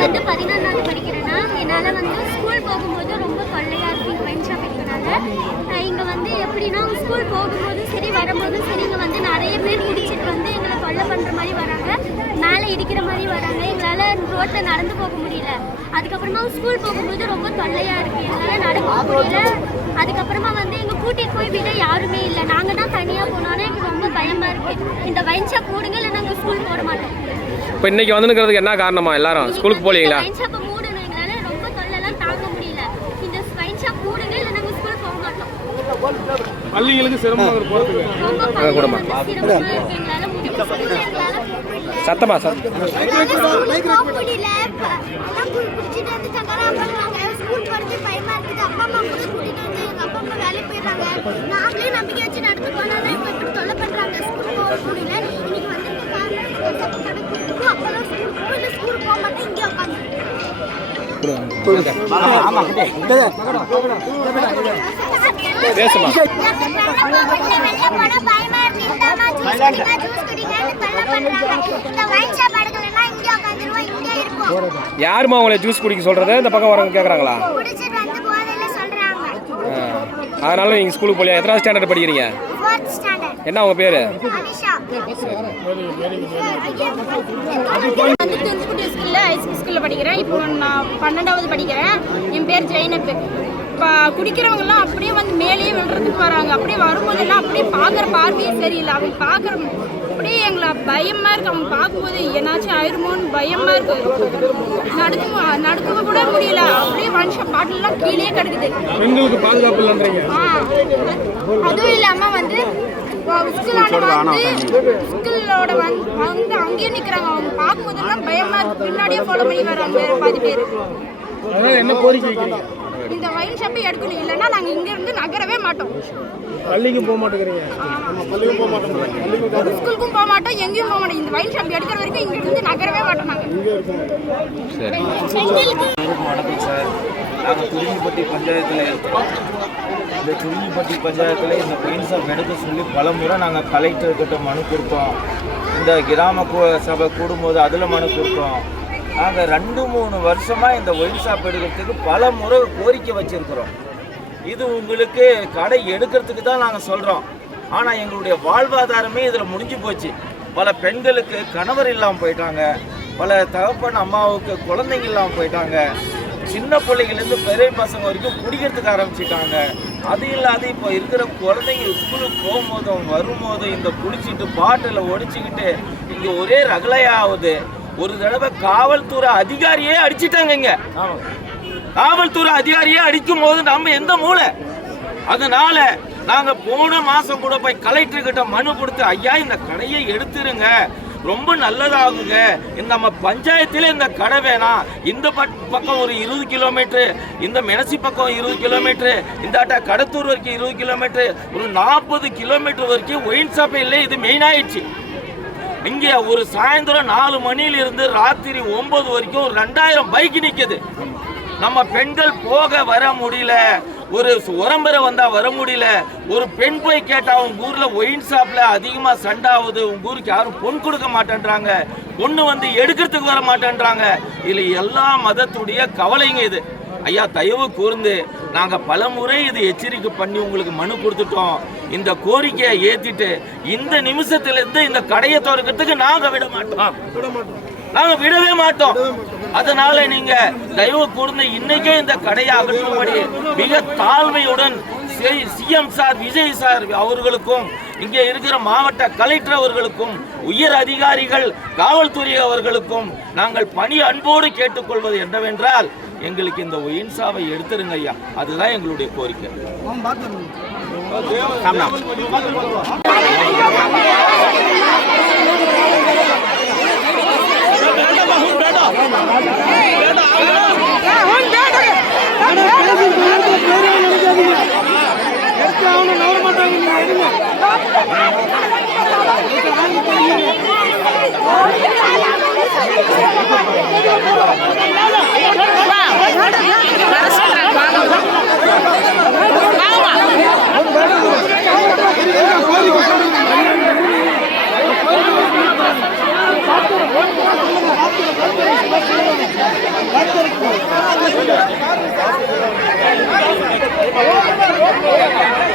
வந்து 11வது படிக்கிறேன்னா என்னால் வந்து ஸ்கூல் போகும்போது ரொம்ப தொல்லையாக இருக்குது வைன் ஷாப் இருக்கிறனால. இங்கே வந்து எப்படின்னா ஸ்கூல் போகும்போதும் சரி வரும்போதும் சரி இங்கே வந்து நிறைய பேர் குடிச்சிட்டு வந்து எங்களை தொல்லை பண்ணுற மாதிரி வராங்க, மேலே இடிக்கிற மாதிரி வராங்க. எங்களால் ரோட்டில் நடந்து போக முடியல. அதுக்கப்புறமா ஸ்கூல் போகும்போது ரொம்ப தொல்லையாக இருக்குது, எங்களால் நடக்க முடியல. அதுக்கப்புறமா வந்து எங்கள் கூட்டிகிட்டு போய் விட யாருமே இல்லை, நாங்கள் தான் தனியாக போனோன்னா எனக்கு ரொம்ப பயமாக இருக்குது. இந்த வைன் ஷாப் மூடுங்க இல்லை நாங்கள் ஸ்கூல் போட மாட்டோம். இப்போ இன்னைக்கு வந்துக்கிறதுக்கு என்ன காரணமா? எல்லாரும் ஸ்கூலுக்கு போலீங்களா? வைன் ஷாப் மூடுங்க, எங்களால ரொம்ப தொல்லைலாம் தாங்க முடியல. இந்த வைன் ஷாப் மூடுங்க இல்ல நாங்க ஸ்கூல் போக மாட்டோம். பள்ளிகளுக்கு சிரமமா இருக்கு போறதுக்கு. ரொம்ப கூடமா சிரமமா இருக்கு, எங்களால முடியல. சத்தமா போக முடியல. அதான் குடிச்சிட்டு வந்து சக்கரா பண்றாங்க. ஸ்கூல் போறது பயமா இருக்குது. அப்பா அம்மா கூட கூட்டிட்டு வந்து எங்க அப்பா அம்மா வேலைக்கு போயிடுறாங்க. நாங்களே நம்பிக்கை வச்சு நடந்து போனாலும் இப்ப இப்படி தொல்லை பண்றாங்க. ஸ்கூல் போக முடியல. இன்னைக்கு வந்திருக்க காரணம் அப்பெல்லாம் ஸ்கூல் போக மாட்டேன், இங்கே உட்காந்து யாருமா உங்களை ஜூஸ் குடிக்க சொல்றது? இந்த பக்கம் வரவங்க கேட்குறாங்களா? அதனால நீங்க ஸ்கூலுக்கு போலியா? எத்தனாவது ஸ்டாண்டர்ட் படிக்கிறீங்க? என்ன உங்க பேரு? ஸ்கூல்ல படிக்கிறேன். இப்போ நான் 12வது படிக்கிறேன். என் பேர் ஜெயினப். இப்போ குடிக்கிறவங்கலாம் அப்படியே வந்து மேலேயே விழுறதுக்கு வராங்க. அப்படியே வரும்போதெல்லாம் அப்படியே பார்க்குற பார்வையே சரியில்லை. அவங்க பார்க்குற அப்படியே எங்களை பயமாக இருக்குது. அவங்க பார்க்கும்போது என்னாச்சும் ஆயிருமோன்னு பயமாக இருக்குது. நடக்க கூட முடியல. அப்படியே மனுஷன் பாட்டிலாம் கீழே கிடக்குது. பெண்களுக்கு பாதுகாப்பு இல்லைன்றீங்க. அதுவும் இல்லாமல் வந்து ஸ்கூலோட வந்து அங்கேயே நிற்கிறாங்க. அவங்க பார்க்கும்போதெல்லாம் பயமாக இருக்குது. பின்னாடியே ஃபாலோ பண்ணி வராங்க பாதி பேர். என்ன கோரிக்கை வைக்கிறீங்க? இந்த வைன் ஷாப்பை எடுக்கணும், இல்லைன்னா நாங்கள் இங்கேருந்து நகரவே மாட்டோம். பள்ளிக்கும் போக மாட்டேங்கிறீங்க? ஸ்கூலுக்கும் போக மாட்டோம், எங்கேயும் போக மாட்டோம். இந்த வைன் ஷாப் எடுக்கிற வரைக்கும் இங்கிருந்து நகரவே மாட்டோம். வணக்கம் சார், நாங்கள் துருங்கிப்பட்டி பஞ்சாயத்தில் இருக்கோம். இந்த துருங்கிப்பட்டி பஞ்சாயத்தில் இந்த வைன் ஷாப் எடுக்க சொல்லி பல முறை நாங்கள் கலெக்டர்கிட்ட மனு கொடுத்தோம். இந்த கிராம சபை கூடும்போது அதில் மனு கொடுத்தோம். நாங்கள் 2-3 வருஷமாக இந்த ஒயின் ஷாப் எடுக்கிறதுக்கு பல முறை கோரிக்கை வச்சுருக்கிறோம். இது உங்களுக்கு கடை எடுக்கிறதுக்கு தான் நாங்கள் சொல்கிறோம். ஆனால் எங்களுடைய வாழ்வாதாரமே இதில் முடிஞ்சு போச்சு. பல பெண்களுக்கு கணவர் இல்லாமல் போயிட்டாங்க, பல தகப்பன் அம்மாவுக்கு குழந்தைங்க இல்லாமல் போயிட்டாங்க, சின்ன பிள்ளைங்கள்லேருந்து பெரிய பசங்க வரைக்கும் குடிக்கிறதுக்கு ஆரம்பிச்சிட்டாங்க. அது இல்லாத இப்போ இருக்கிற குழந்தைங்க ஸ்கூலுக்கு போகும்போதும் வரும்போதும் இந்த குடிச்சிட்டு பாட்டில் ஒடிச்சிக்கிட்டு இங்கே ஒரே ரகலையாகுது. ஒரு தடவை காவல்துறை அதிகாரியே அடிச்சிட்டாங்க. இங்க காவல்துறை அதிகாரியே அடிக்கும் போது நம்ம எந்த மூளை? அதனால நாங்க போன மாசம் கூட போய் கலெக்டர் கிட்ட மனு கொடுத்து, ஐயா இந்த கடையை எடுத்துருங்க, ரொம்ப நல்லதாகுங்க, இந்த நம்ம பஞ்சாயத்துல இந்த கடை வேணாம், இந்த பக்கம் ஒரு 20 கிலோமீட்டர், இந்த மெனசி பக்கம் 20 கிலோமீட்டர், இந்த கடத்தூர் வரைக்கும் 20 கிலோமீட்டர், ஒரு 40 கிலோமீட்டர் வரைக்கும் ஒயின் ஷாப்பே இல்லை. இது மெயின் ஆயிடுச்சு. இங்கே ஒரு சாயந்தரம் 4 மணியிலிருந்து ராத்திரி 9 வரைக்கும் 2000 பைக் நிற்குது. நம்ம பெண்கள் போக வர முடியல, ஒரு உரம்பரை வந்தா வர முடியல. ஒரு பெண் போய் கேட்டா உங்க ஊர்ல ஒயின் ஷாப்ல அதிகமா சண்டை ஆகுது, உங்க ஊருக்கு யாரும் பொன் கொடுக்க மாட்டேன்றாங்க, பொண்ணு வந்து எடுக்கிறதுக்கு வர மாட்டேன்றாங்க. இதுல எல்லா மதத்துடைய கவலைங்க இது. ஐயா தயவு கூர்ந்து நாங்கள் பல முறை இது எச்சரிக்கை பண்ணி உங்களுக்கு மனு கொடுத்துட்டோம். இந்த கோரிக்கையை ஏற்றிட்டு இந்த நிமிஷத்திலிருந்து இந்த கடையை திறக்கிறதுக்கு நாங்கள் விடவே மாட்டோம். அதனால நீங்க தயவு கூர்ந்து இன்னைக்கே இந்த கடையை அகற்றும்படி மிக தாழ்மையுடன் சிஎம் சார், விஜய் சார் அவர்களுக்கும், இங்கே இருக்கிற மாவட்ட கலெக்டர் அவர்களுக்கும், உயர் அதிகாரிகள், காவல்துறை அவர்களுக்கும் நாங்கள் பணி அன்போடு கேட்டுக்கொள்வது என்னவென்றால், எங்களுக்கு இந்த ஒயின் ஷாப்பை எடுத்துருங்க ஐயா. அதுதான் எங்களுடைய கோரிக்கை. மாட்டாங்க. Thank you.